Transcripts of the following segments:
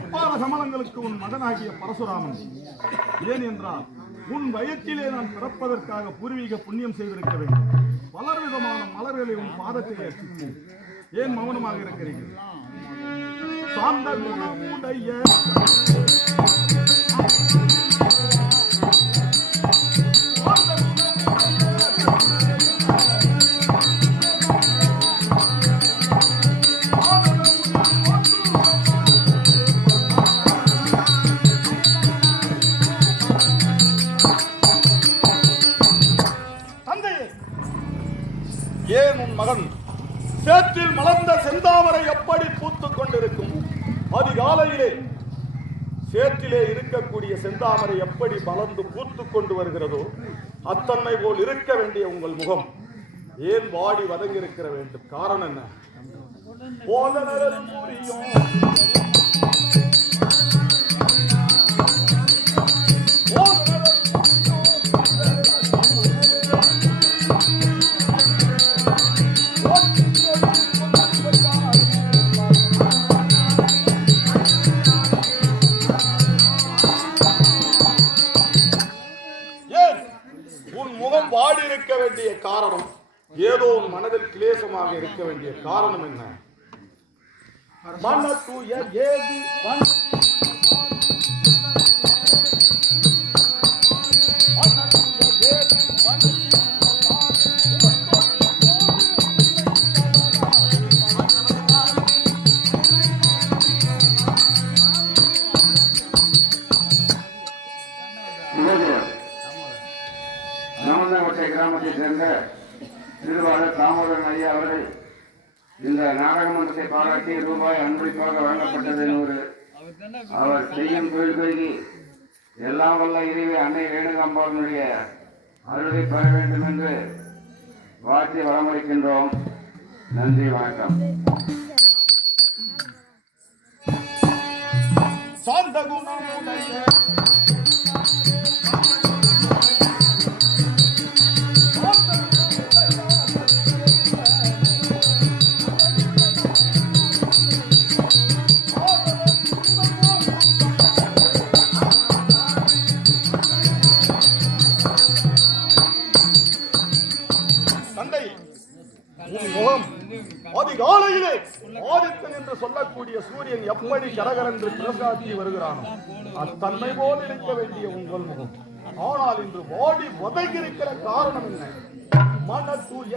எப்பால கமலங்களுக்கு உன் மகனாகிய பரசுராமன். ஏன் என்றால் உன் வயிற்றிலே நான் பிறப்பதற்காக பூர்வீக புண்ணியம் செய்திருக்க வேண்டும். பலவிதமான மலர்களை உன் பாதத்திலே அர்ச்சித்தேன். ஏன் மௌனமாக இருக்கிறீர்கள்? சாந்த குணமுடைய ஏன் உன் மகன் சேற்றில் மலர்ந்த செந்தாமரை எப்படி பூத்துக் கொண்டிருக்கும்? அதிகாலையிலே சேற்றிலே இருக்கக்கூடிய செந்தாமரை எப்படி மலர்ந்து பூத்துக் கொண்டு வருகிறதோ அத்தன்மை போல் இருக்க வேண்டிய உங்கள் முகம் ஏன் வாடி வதங்கி இருக்கிற வேண்டும்? காரணம் என்ன? வாடி இருக்க வேண்டிய காரணம் ஏதோ மனதில் கிளேசமாக இருக்க வேண்டிய காரணம் என்ன? கிராமத்தை சேர்ந்த திருவாளர் தாமோதரன் ஐயா அவர்கள் இந்த நாடக மன்றத்தை பாராட்டி ரூபாய் அன்பளிப்பாக வழங்கப்பட்டது. அவர் செய்யும் தொழில் பெருகி எல்லாம் வல்ல இறைவி அன்னை வேணுகாம்பாளனுடைய அருளை பெற வேண்டும் என்று வாழ்த்தி வரமளிக்கின்றோம். நன்றி, வணக்கம். அதிகாலையிலே ஆதித்தன் என்று சொல்லக்கூடிய சூரியன் எப்படி கரகரென்று பிரகாசி வருகிறானோ அத்தன்மை போல் இருக்க வேண்டிய உங்கள் முகம் ஆனால் இன்று வாடி வதங்கி இருக்கிற காரணம் என்ன? மனசூய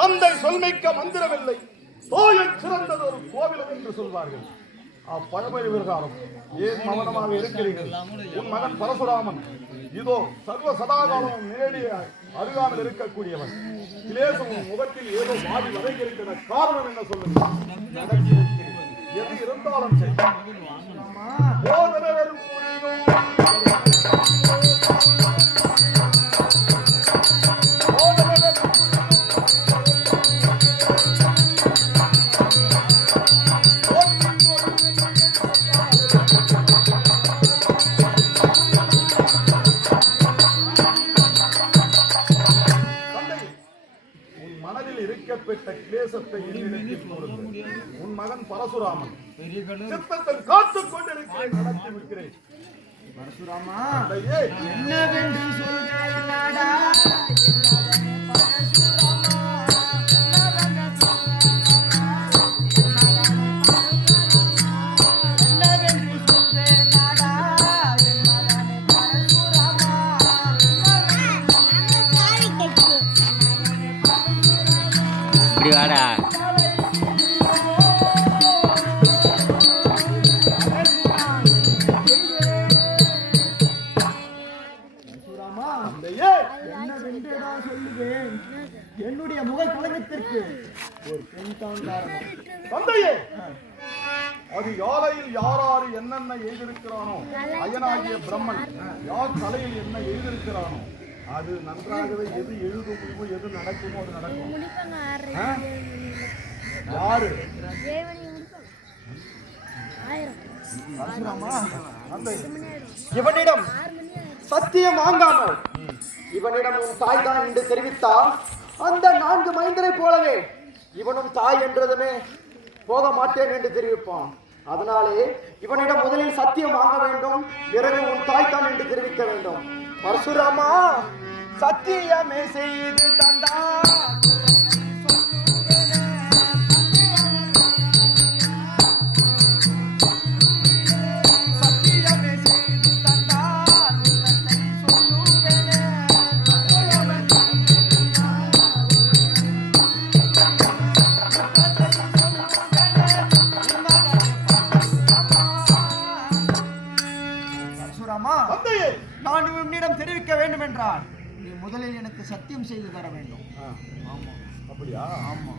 தந்தை சொல்மிக்க மந்திரமில்லை, தோயில் சிறந்தது ஒரு கோவிலம் என்று சொல்வார்கள். அப்பழமொழி விவகாரம் ஏன் மௌனமாக இருக்கிறீர்கள்? உன் மகன் பரசுராமன் இதோ சர்வ சதாகாலமும் நேடிய அருகாமல் இருக்கக்கூடியவன். கிளேசமும் முகத்தில் ஏதோ மாறி வரைக்கு இருக்கிற காரணம் என்ன சொல்லுங்கள்? எது இருந்தாலும் சரி உன் மகன் பரசுராமன் சித்தத்தில் காத்துக் கொண்டிருக்கிறேன், நடத்தி விடுகிறேன். பரசுராமா என்னவென்று சொல்கிறேன்? வாடா என்னுடைய முகல் கலங்கத்திற்கு ஒரு பெண் தான் காரணம். தந்தையே, அதிகாலையில் யாராரு என்னென்ன எழுதியிருக்கிறானோ, அயனாகிய பிரம்மன் யார் தலையில் என்ன எழுதியிருக்கிறானோ அது நன்றாகவே எது எழுதுமோ எது நடக்குமோ அது நடக்கும். யாரு? பரசுராமா, தந்தை இவனிடம் சத்தியம் வாங்காமல் இவனிடம் உன் தாய் தான் என்று தெரிவித்தால் அந்த 4 மைந்தரை போலவே இவனும் தாய் என்றதுமே போக மாட்டேன் என்று தெரிவிப்பான். அதனாலே இவனிடம் முதலில் சத்தியம் வாங்க வேண்டும், பிறகு உன் தாய் தான் என்று தெரிவிக்க வேண்டும். பரசுராமா, சத்தியமே செய்து தந்தான். தந்தையே, நான் உன்னிடம் தெரிவிக்க வேண்டும் என்றால் நீ முதலில் எனக்கு சத்தியம் செய்து தர வேண்டும். ஆமா. அப்படியா? ஆமா.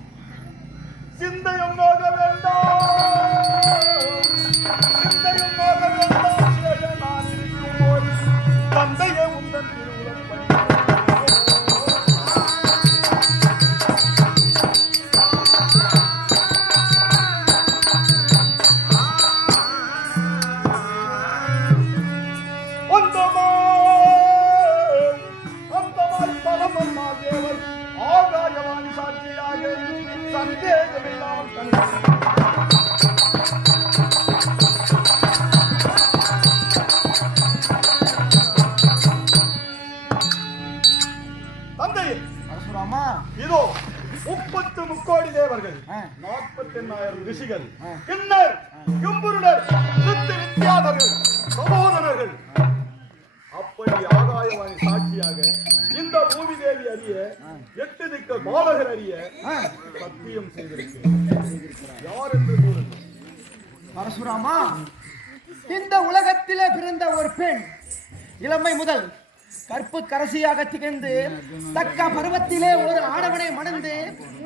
சிந்தையும் போக வேண்டாம், சிந்தையும் போக வேண்டாம், சேய நான் இருக்கும் போது தந்தையே உந்தன் திருவுளம் பணிந்தேன். அந்தமாய் பரமம்மா தேவர் ஆகாயவாணி சாட்சியாக சந்தேகமில்லாமல் தந்தையே, பரசுராமா, இதோ 30 முக்கோடி தேவர்கள், 48,000 ரிஷிகள், கிண்ணர், கும்புருடர், சித்தி வித்யாதர்கள், சகோதரர்கள், அப்படி ஆகாயவாணி சாட்சியாக இந்த பூமி தேவி அறிய, 8 திக்க பாலகர் அறிய சத்தியம் செய்திருக்கிறார். யார் என்று கூறுங்கள். பரசுராமா, இந்த உலகத்திலே பிறந்த ஒரு பெண் இளமை முதல் கற்பு கரசியாக திகழ்ந்து தக்க பருவத்திலே ஒரு ஆடவனை மணந்து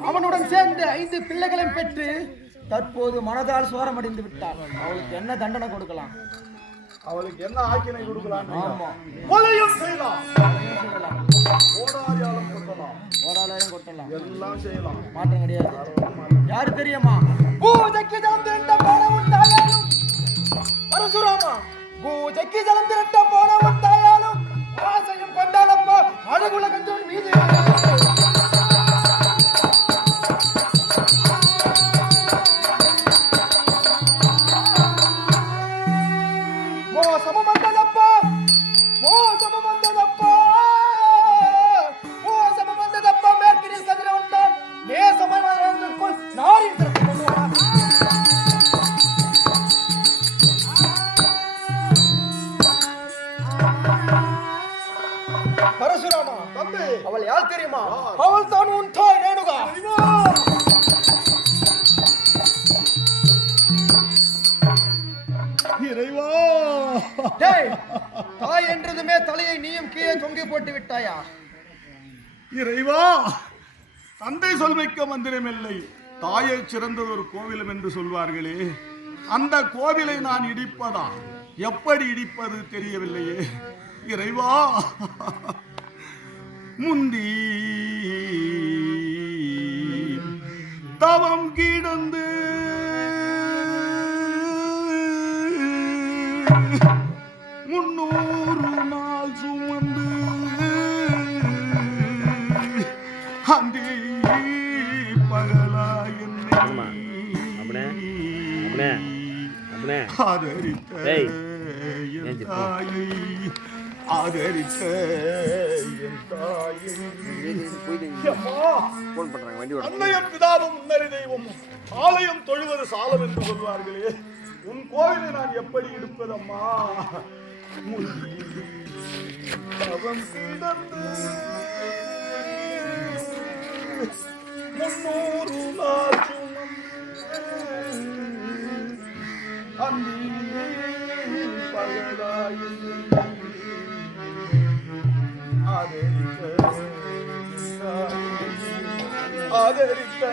அவனுடன் சேர்ந்து 5 பிள்ளைகளையும் பெற்று தற்போது மனதால் சோரமடைந்து விட்டார். அவளுக்கு என்ன தண்டனை கொடுக்கலாம்? அவளுக்கு என்ன ஆக்கினை கொடுக்கலாம்? ஆமா, கொலையும் செய்யலாம், ஓடாரியாலும் கொட்டலாம், ஓராளையும் கொட்டலாம், எல்லாம் செய்யலாம், மாற்றம் கிடையாது. யாரு தெரியுமா? பூஜைக்கு ஜலம் திரட்ட போனவன் தாயாலும் பரசுராமா, பூஜைக்கு ஜலம் திரட்ட போனவன் தாயாலும் ஆசையும் கொண்டாடப்போ அழகுல கஞ்சவன் மீது மோசமும் வந்ததப்பா, மோசமும் வந்ததப்பா, மோசமும் வந்ததப்பா. மேற்கினில் கதிர வந்தான் நேசமாய் வளர்ந்திருக்கும் நாரின் சிறப்பு கொண்டு வா. பரசுராமா, தந்தை, அவள் யார் தெரியுமா? அவள் தான் உன் தாய் ரேணுகா. இறைவா, டேய், தாய் என்றதுமே தலையை நீயும் கீழே தொங்கி போட்டு விட்டாயா? இறைவா, தந்தை சொல்மிக்க மந்திரமில்லை, தாயை சிறந்தது ஒரு கோவிலும் என்று சொல்வார்களே, அந்த கோவிலை நான் இடிப்பதா? எப்படி இடிப்பது தெரியவில்லையே. இறைவா, முந்தி தவம் கிடந்து 300 நாள் சுமந்து அந்தி பகலா என்னை ஆதரித்த என் தாயை, ஆதரித்த என் தாயை. அம்மா, அன்னையும் பிதாவும் முன்னறி தெய்வம், ஆலயம் தொழுவது சாலம் என்று சொல்வார்களே, உன் கோவிலை நான் எப்படி எடுப்பதம்மா? தவம் கிடந்து 300 நாள் அந்தி பகலாயில் ஆதரித்த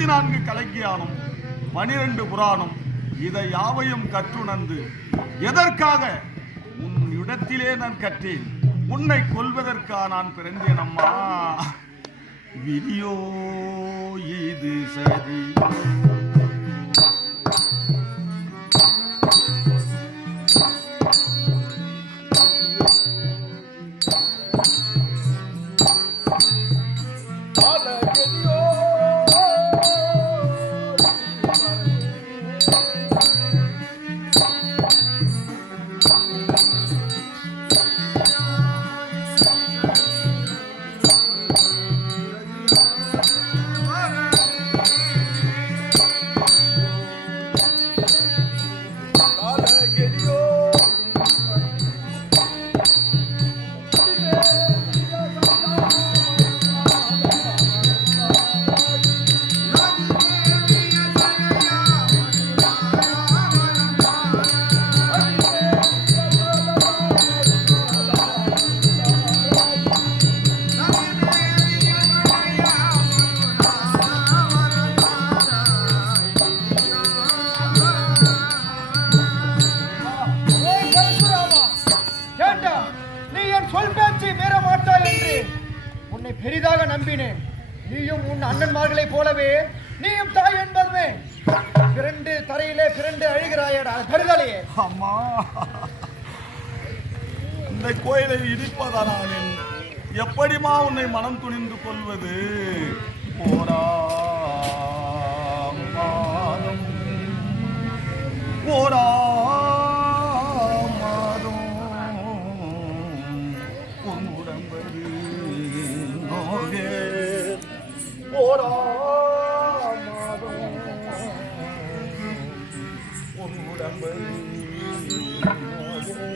24 கலக்கியானும் 12 புராணம் இதை யாவையும் கற்றுணர்ந்து எதற்காக உன் இடத்திலே நான் கற்றேன். உன்னை கொல்வதற்கா நான் பிறந்தேன் அம்மா. விதியோ இது சரி. பெரிதாக நம்பினேன். நீயும் உன் அண்ணன்மார்களை போலவே நீயும் தாய் என்பதுமே பிறண்டு தரையிலே பிறண்டு அழுகிறாயடா கருதலையே. அம்மா, இந்த கோயிலை இடிப்பதா நான் எப்படிமா உன்னை மனம் துணிந்து கொள்வது? போரா மாதம் போரா மாதம் உன் உடம்பது நோகே போரா மாதம் உன் உடம்பது நோகே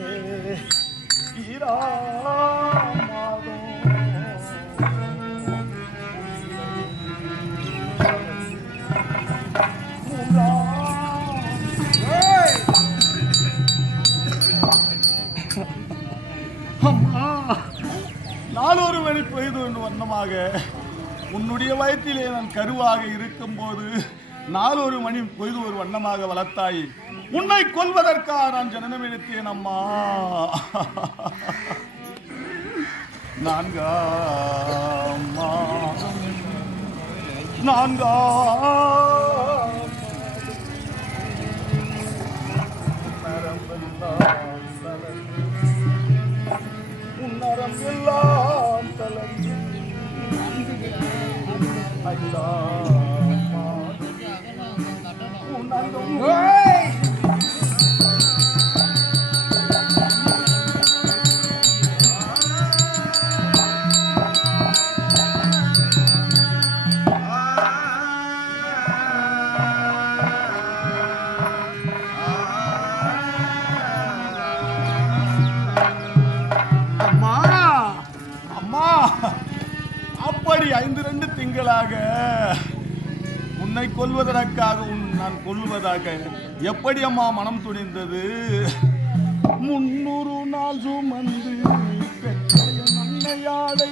ஈரா நாளொரு மணி பொய்து வண்ணமாக உன்னுடைய வயத்திலே நான் கருவாக இருக்கும் போது நாளொரு மணி பொய்து ஒரு வண்ணமாக வளர்த்தாய். உன்னை கொல்வதற்காக நான் ஜனனம் எடுத்தேன் அம்மா. நான்காம் உன்னரம் எல்லாம் தலந்து அப்படி 5 திங்களாக உன்னை கொல்வதற்காக நான் கொல்வதாக எப்படி அம்மா மனம் துணிந்தது? 300 நாள் சுமந்து பெற்ற மண்ணையாளை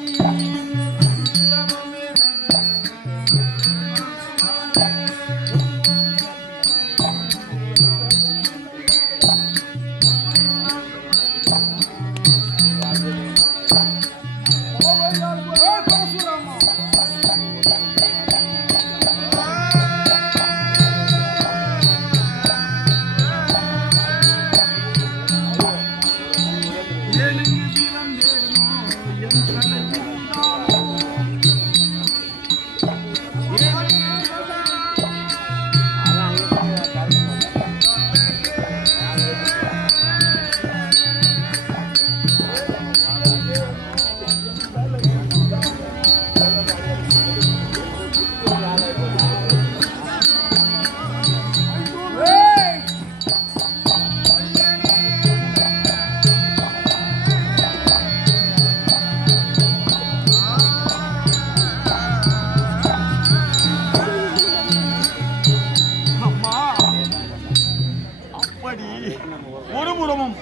ஒருபுறமும்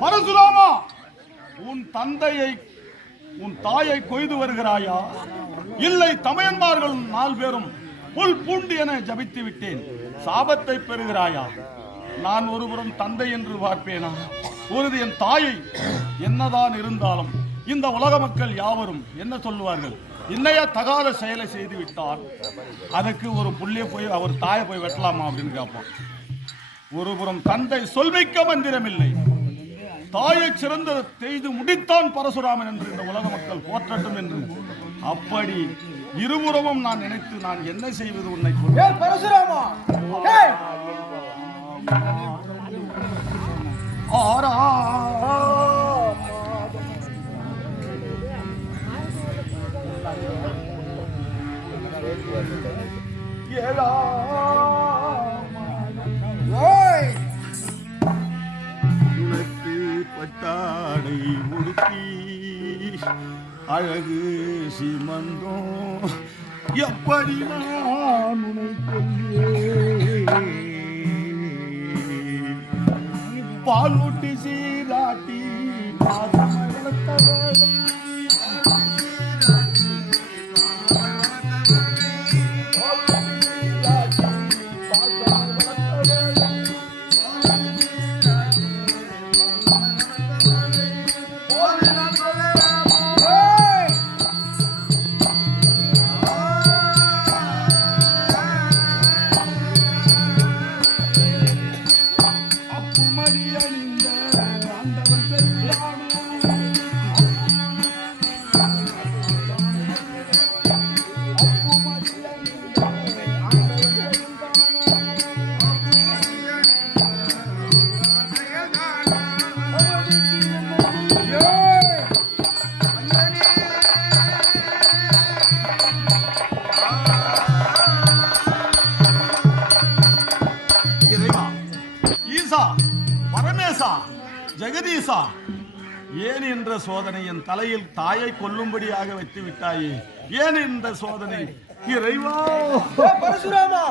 பரசுராமா உன் தாயை கொய்து வருகிறாயா? இல்லை தமையன்மார்கள் 4 பேரும் புல் பூண்டு என ஜபித்து விட்டேன், சாபத்தை பெறுகிறாயா? நான் ஒருபுறம் தந்தை என்று பார்ப்பேனா? ஒருது என் தாயை. என்னதான் இருந்தாலும் இந்த உலக மக்கள் யாவரும் என்ன சொல்லுவார்கள்? இன்னையா தகாத செயலை செய்து விட்டால் அதுக்கு ஒரு புள்ளிய போய் அவர் தாயை போய் வெட்டலாமா அப்படின்னு கேட்போம். ஒருபுறம் தந்தை சொல்மிக்க மந்திரமில்லை, தாயை சிறந்த செய்து முடித்தான் பரசுராமன் என்று இந்த உலக மக்கள் போற்றட்டும் என்று. அப்படி இருபுறமும் நான் நினைத்து நான் என்ன செய்வது உன்னை பரசுராமா ஆரா உனக்கு பட்டாடை உடுத்தி அழகு சிமந்தோம் எப்படி நான் உனை கொண்டேன். பாலூட்டி சீராட்டி பாதம் வளர்த்தவளை பரமேசா ஜெகதீசா, ஏன் என்ற சோதனை என் தலையில் தாயை கொல்லும்படியாக வைத்து விட்டாயே? ஏன் இந்த சோதனை இறைவா? பரசுராமா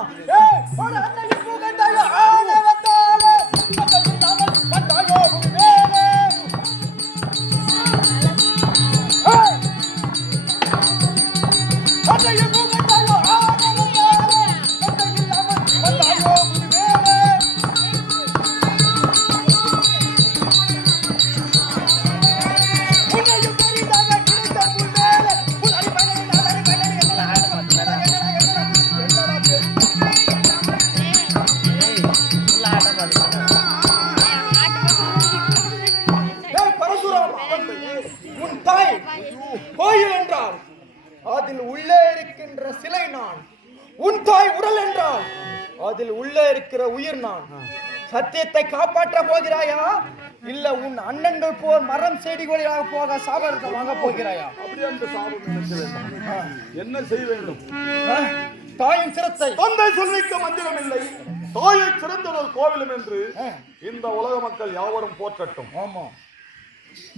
கோயில் என்றால் அதில் உள்ளே இருக்கின்ற சிலை நான். உன் தாய் உடல் என்றால் அதில் உள்ளே இருக்கிற உயிர் நான். சத்தியத்தை காப்பாற்ற போகிறாயா, இல்ல உன் அண்ணன்கள் போர் மரம் செடிகளாக போக சாபத்தை வாங்க போகிறாயா? அப்படி அந்த சாபம் நினைக்க வேண்டாம். என்ன செய்ய வேண்டும்? தாயின் சிரத்தை தந்தை சொல்லிக்க மந்திரம் இல்லை, தாயை சிறந்ததொரு கோவிலும் என்று இந்த உலக மக்கள் யாவரும் போற்றட்டும். ஆமா,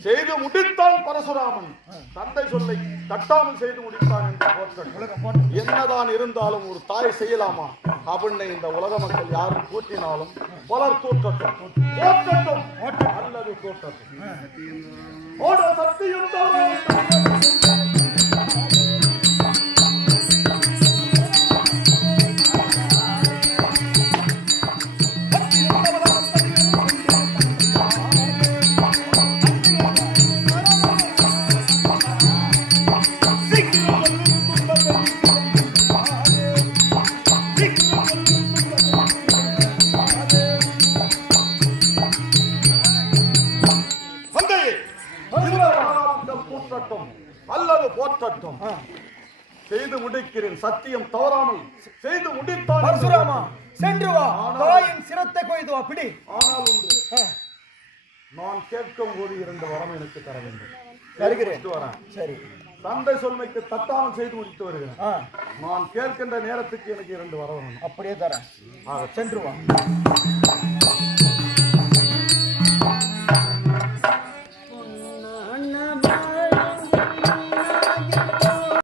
செய்து முடித்தான் பரசுராமன், தந்தை சொல்லை தட்டாமல் செய்து முடித்தான் என்று போற்றட்டும். என்னதான் இருந்தாலும் ஒரு தாய் செய்யலாமா அப்படின்னு இந்த உலக மக்கள் யாரும் கூட்டினாலும் பலர் தோற்றட்டும், போற்றட்டும் அல்லது தோற்றட்டும். சக்தியும் அல்லது போற்றட்டும். செய்து முடிக்கிறேன், சத்தியம் தவறாமல் செய்து முடித்தான். பரசுராமா சென்று வா, தாயின் சிரத்தை கொய்து வா. பிடி. ஆனால் ஒன்று, நான் கேட்கும் போது 2 வரம் எனக்கு தர வேண்டும். வருகிறேன். சரி, தந்தை சொல்மைக்கு தட்டாமல் செய்து முடித்து வருகிறேன். நான் கேட்கின்ற நேரத்துக்கு எனக்கு 2 வரம் வேணும். அப்படியே தரேன். சென்று வா.